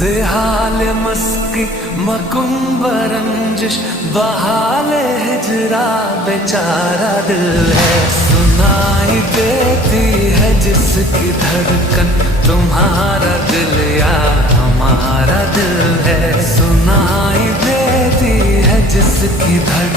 जिहाल मस्की मकुम्ब रंजिश बहाल हिजरा बेचारा दिल है। सुनाई देती है जिसकी धड़कन तुम्हारा दिल या हमारा दिल है। सुनाई देती है जिसकी धड़कन